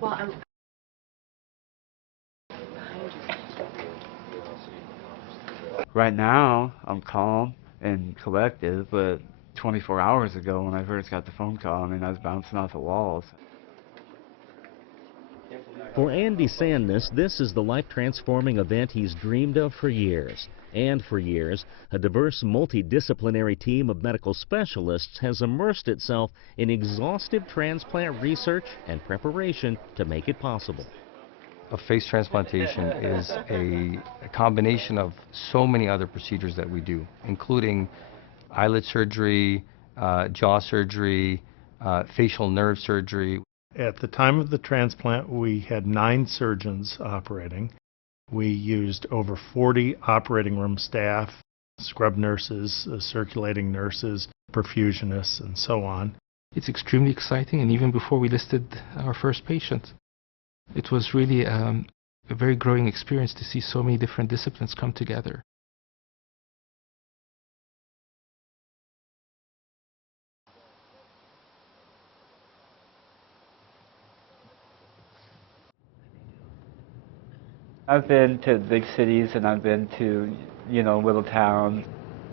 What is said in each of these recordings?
Well, I'm Right now, I'm calm and collected, but 24 hours ago when I first got the phone call, I mean, I was bouncing off the walls. For Andy Sandness, this is the life-transforming event he's dreamed of for years. And for years, a diverse, multidisciplinary team of medical specialists has immersed itself in exhaustive transplant research and preparation to make it possible. A face transplantation is a combination of so many other procedures that we do, including eyelid surgery, jaw surgery, facial nerve surgery. At the time of the transplant, we had 9 surgeons operating. We used over 40 operating room staff, scrub nurses, circulating nurses, perfusionists, and so on. It's extremely exciting, and even before we listed our first patient, it was really a very growing experience to see so many different disciplines come together. I've been to big cities and I've been to, little towns.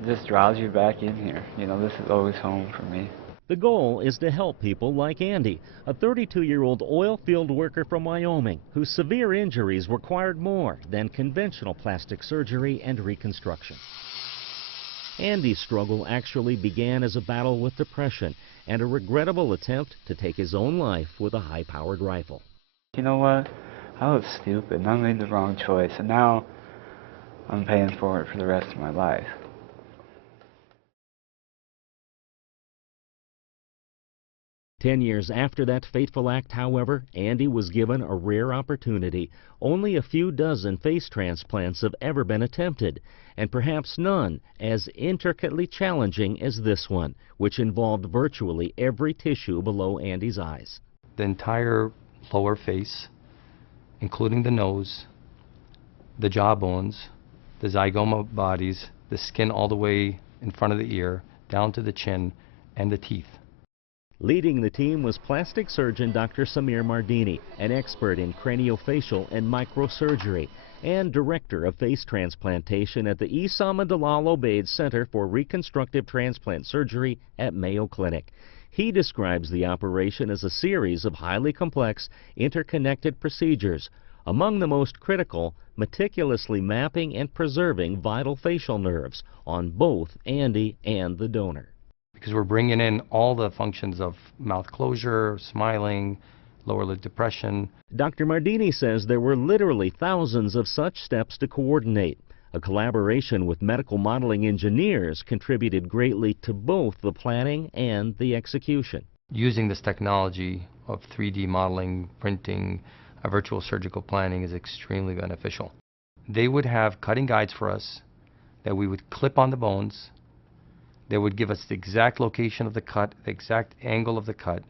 It just draws you back in here. This is always home for me. The goal is to help people like Andy, a 32-year-old oil field worker from Wyoming whose severe injuries required more than conventional plastic surgery and reconstruction. Andy's struggle actually began as a battle with depression and a regrettable attempt to take his own life with a high-powered rifle. You know what? I was stupid and I made the wrong choice, and now I'm paying for it for the rest of my life. 10 years after that fateful act, however, Andy was given a rare opportunity. Only a few dozen face transplants have ever been attempted, and perhaps none as intricately challenging as this one, which involved virtually every tissue below Andy's eyes. The entire lower face, including the nose, the jawbones, the zygoma bodies, the skin all the way in front of the ear, down to the chin, and the teeth. Leading the team was plastic surgeon Dr. Samir Mardini, an expert in craniofacial and microsurgery, and director of face transplantation at the Issam and Dalal Obeid Center for Reconstructive Transplant Surgery at Mayo Clinic. He describes the operation as a series of highly complex, interconnected procedures, among the most critical, meticulously mapping and preserving vital facial nerves on both Andy and the donor. Because we're bringing in all the functions of mouth closure, smiling, lower lid depression. Dr. Mardini says there were literally thousands of such steps to coordinate. A collaboration with medical modeling engineers contributed greatly to both the planning and the execution. Using this technology of 3D modeling, printing, virtual surgical planning is extremely beneficial. They would have cutting guides for us that we would clip on the bones. They would give us the exact location of the cut, the exact angle of the cut.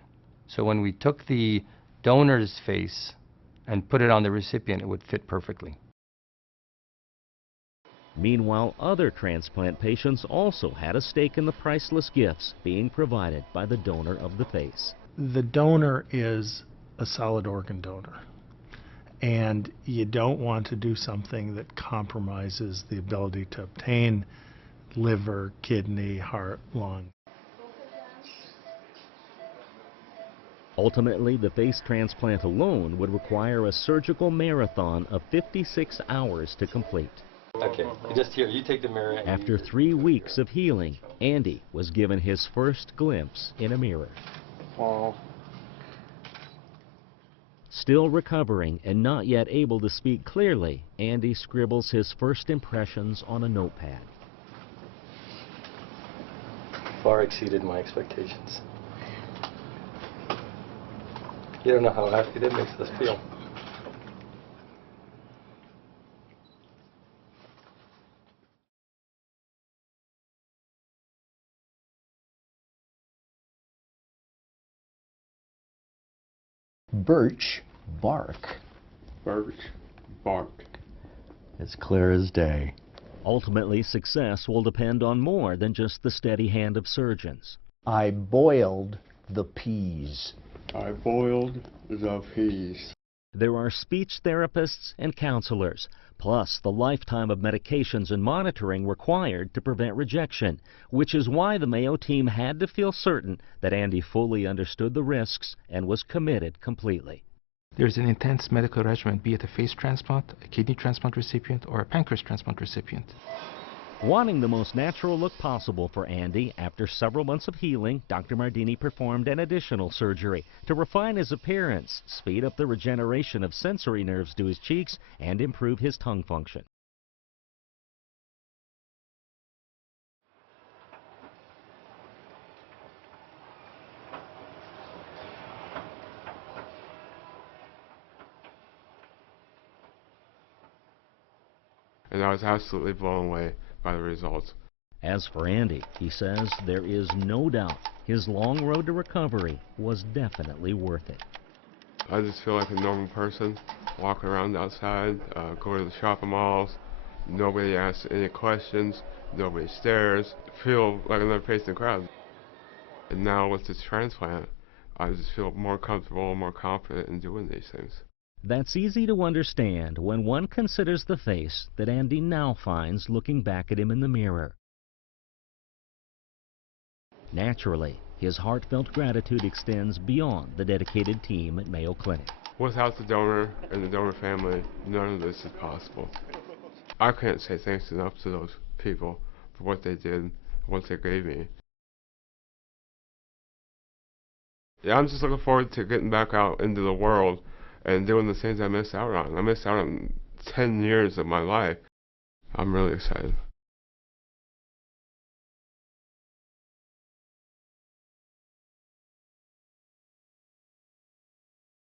So when we took the donor's face and put it on the recipient, it would fit perfectly. Meanwhile, other transplant patients also had a stake in the priceless gifts being provided by the donor of the face. The donor is a solid organ donor, and you don't want to do something that compromises the ability to obtain liver, kidney, heart, lung. Ultimately, the face transplant alone would require a surgical marathon of 56 hours to complete. Okay, just here, you take the mirror. After 3 weeks of healing, Andy was given his first glimpse in a mirror. Oh. Still recovering and not yet able to speak clearly, Andy scribbles his first impressions on a notepad. Far exceeded my expectations. You don't know how happy that makes us feel. Birch bark. Birch bark. As clear as day. Ultimately, success will depend on more than just the steady hand of surgeons. I boiled the peas. I boiled the peas. There are speech therapists and counselors, plus the lifetime of medications and monitoring required to prevent rejection, which is why the Mayo team had to feel certain that Andy fully understood the risks and was committed completely. There's an intense medical regimen, be it a face transplant, a kidney transplant recipient, or a pancreas transplant recipient. Wanting the most natural look possible for Andy, after several months of healing, Dr. Mardini performed an additional surgery to refine his appearance, speed up the regeneration of sensory nerves to his cheeks, and improve his tongue function. And I was absolutely blown away by the results. As for Andy, he says there is no doubt his long road to recovery was definitely worth it. I just feel like a normal person, walking around outside, going to the shopping malls. Nobody asks any questions, nobody stares. I feel like another face in the crowd. And now with this transplant, I just feel more comfortable, more confident in doing these things. That's easy to understand when one considers the face that Andy now finds looking back at him in the mirror. Naturally, his heartfelt gratitude extends beyond the dedicated team at Mayo Clinic. Without the donor and the donor family, none of this is possible. I can't say thanks enough to those people for what they did, what they gave me. Yeah, I'm just looking forward to getting back out into the world and doing the things I missed out on. I missed out on 10 years of my life. I'm really excited.